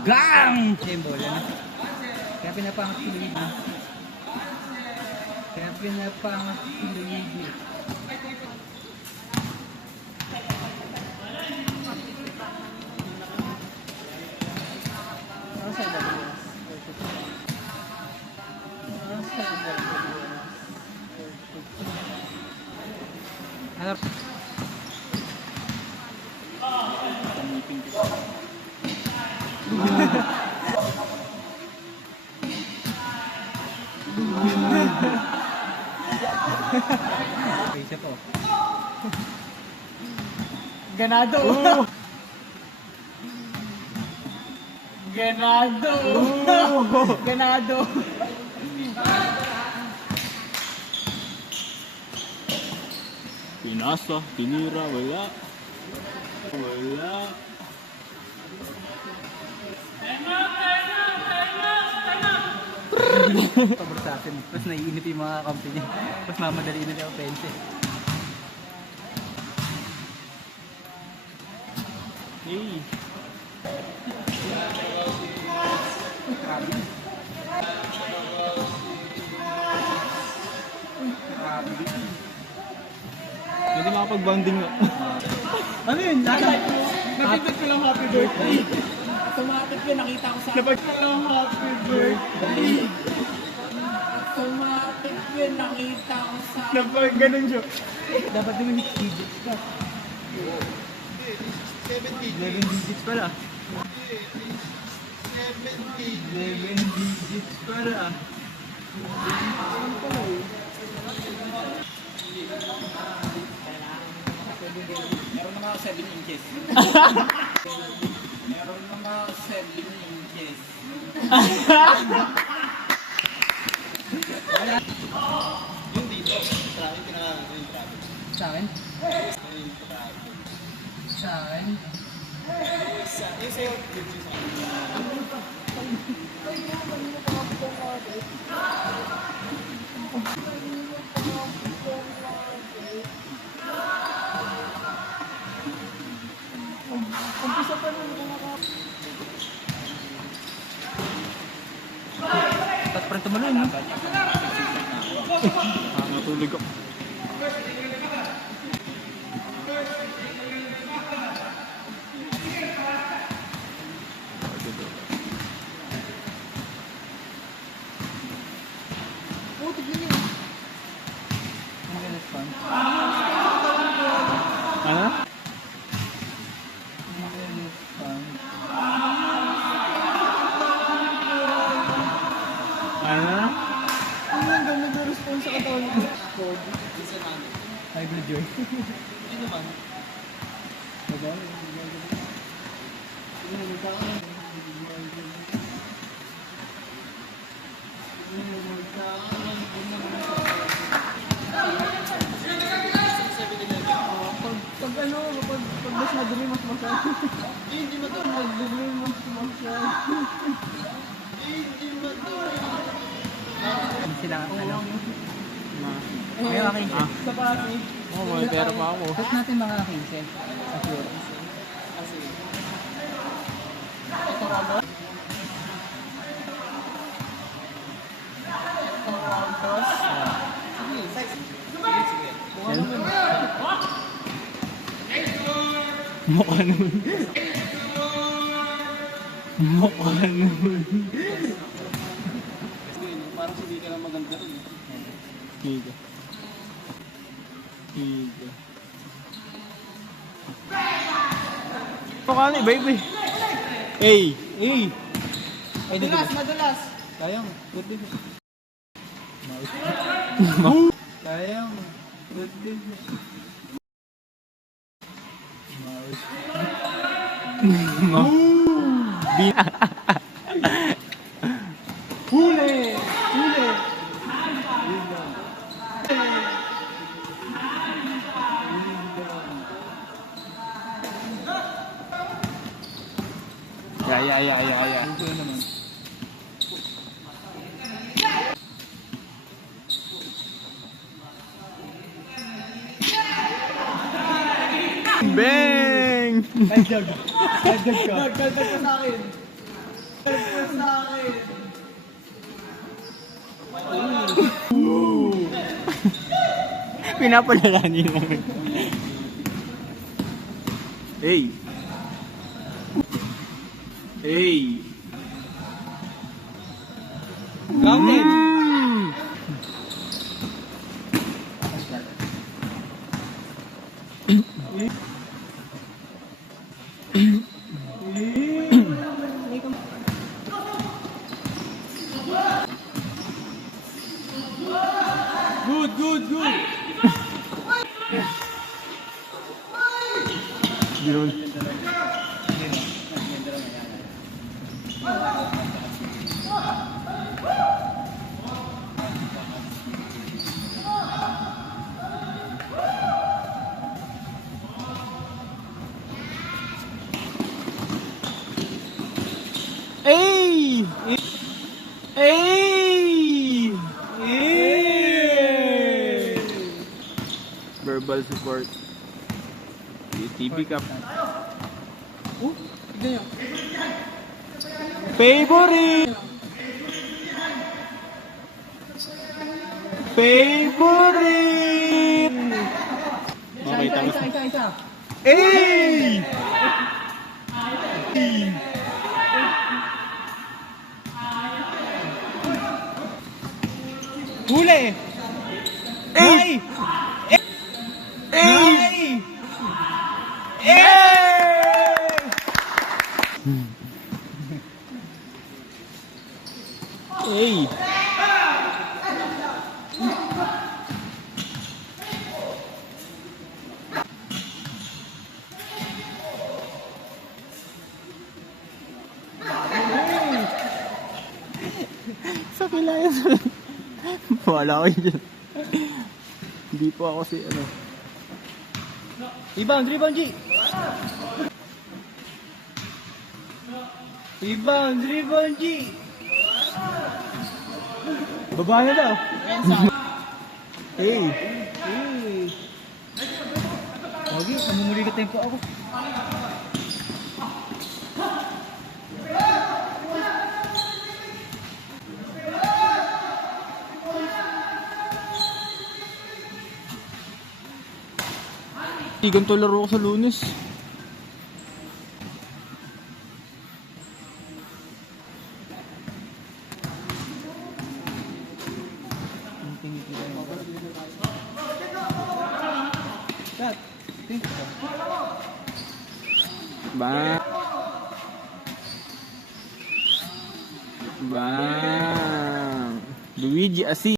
Gang! Yung bola na. Kaya pinapangat si Luigi. Kaya pinapangat si Luigi. Nasa WS. Nasa WS. Ano? Pangipin ko. Okay, siya po. Ganado! Ganado! Ganado! Pinasa, tinira, wala. Wala. Pabor sa atin. Mas naiinip yung mga kampi niya. Mas mamadali na yung offense eh. Hey. Hindi makapag-bonding nga. Ano yun? Napindot ko lang happy birthday. Sumakit yun, nakita ko sa akin. Lang happy birthday. Sumakit yun, nakita ko sa akin. Napag ganun siya. Dapat naman yung digits ka. 11 digits pala. 11 digits pala. Meron naman ako 7 inches. Meron naman ako 7 inches. Yung dito, traffic, pinakakita yung traffic. Sa akin? Sa akin? Yung sa'yo, yung sa Umpisa pa nun kung Ba't parang tumuloy, no? natulog ako. Oh, tignan niyo. Ang response. Ano? Ang response. Ano? Ano yung ganda na response sa katawan ko? Hi, Blue Joy. Hindi naman. Pag ano, pag mas madumi, mas masaya. Hindi madumi. Madumi, mas masaya. Hindi madumi. Hindi sila, ano? May mga 15. Sa pati. Oo, may pera pa ako. Set natin mga 15. Assurance. Ito ramo. Ito roundos. Mukha naman. Mukha naman. Parang hindi ka lang maganda rin. Higa. Higa. Mukha ni baby. Hey! Hey! Ay, Madulas, madulas. Sayang. Good din. Sayang. Good din. Huli! Huli! Ya. Ito naman. Bang! Dagdag. Dagdag ka. Dagdag ka sa akin. Pinapalala niyo lang. Hey! Hey! Grounded. Good, good, good. Yun. Hey! Hey! Verbal support. TV Cup. Tignan nyo. Favorite! Favorite! Okay, tapos na. Isa. Hey! Huli! Hey! Hey! Hey! Hey! Sa kilayan. Wala ko yun. Hindi po ako si ano. Rebound, rebound, G! Rebound, rebound, G! Baba na daw. Hey! Lagi, namumuli ka tempo ako. Ganito laro ko sa Lunes. Cut. Bang! Bang! Luigi Asi.